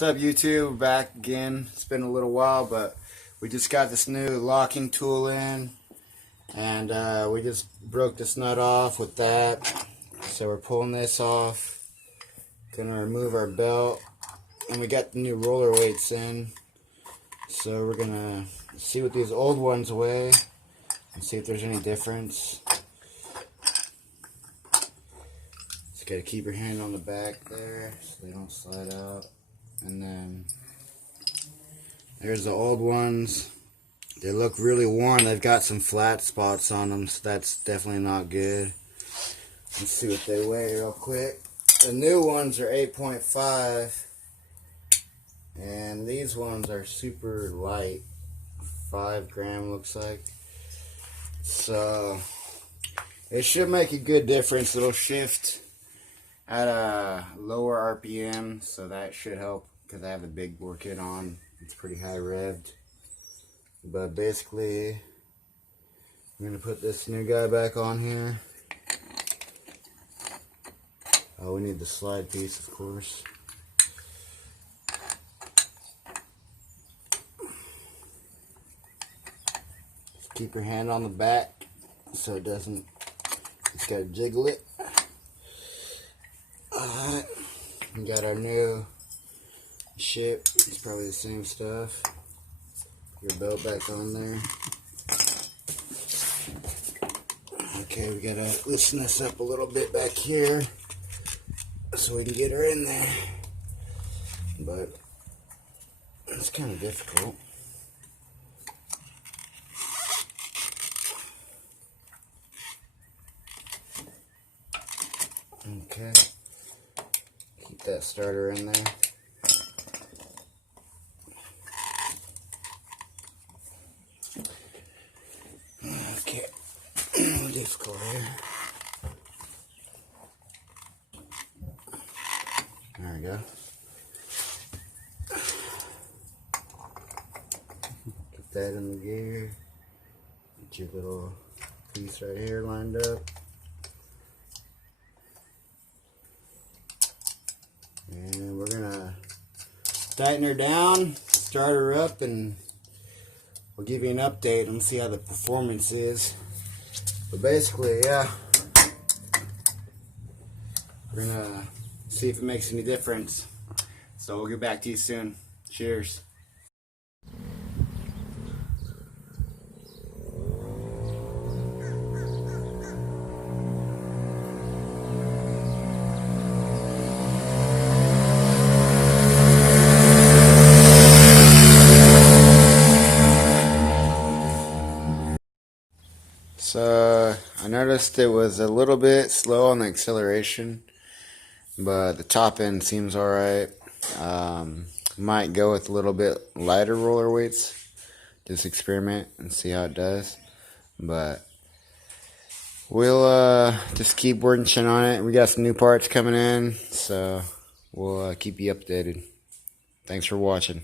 What's up, YouTube? Back again. It's been a little while, but we just got this new locking tool in, and we just broke this nut off with that. So we're pulling this off. Gonna remove our belt, and we got the new roller weights in. So we're gonna see what these old ones weigh and see if there's any difference. Just gotta keep your hand on the back there so they don't slide out. And then there's the old ones. They look really worn. They've got some flat spots on them, so that's definitely not good. Let's see what they weigh real quick. The new ones are 8.5, and these ones are super light. 5 gram looks like. So it should make a good difference. It'll shift at a lower RPM, so that should help because I have the big bore kit on. It's pretty high revved. But basically, I'm going to put this new guy back on here. Oh, we need the slide piece, of course. Just keep your hand on the back so it doesn't, just got to jiggle it. Alright, we got our new ship. It's probably the same stuff. Your belt back on there. Okay, we gotta loosen this up a little bit back here so we can get her in there. But it's kind of difficult. Okay. Keep that starter in there. Okay, difficult here. There we go. Put that in the gear. Get your little piece right here lined up. And we're gonna tighten her down, start her up, and we'll give you an update and see how the performance is. But basically, yeah, we're gonna see if it makes any difference. So we'll get back to you soon. Cheers. So I noticed it was a little bit slow on the acceleration, but the top end seems alright. Might go with a little bit lighter roller weights. Just experiment and see how it does. But we'll just keep working on it. We got some new parts coming in, so we'll keep you updated. Thanks for watching.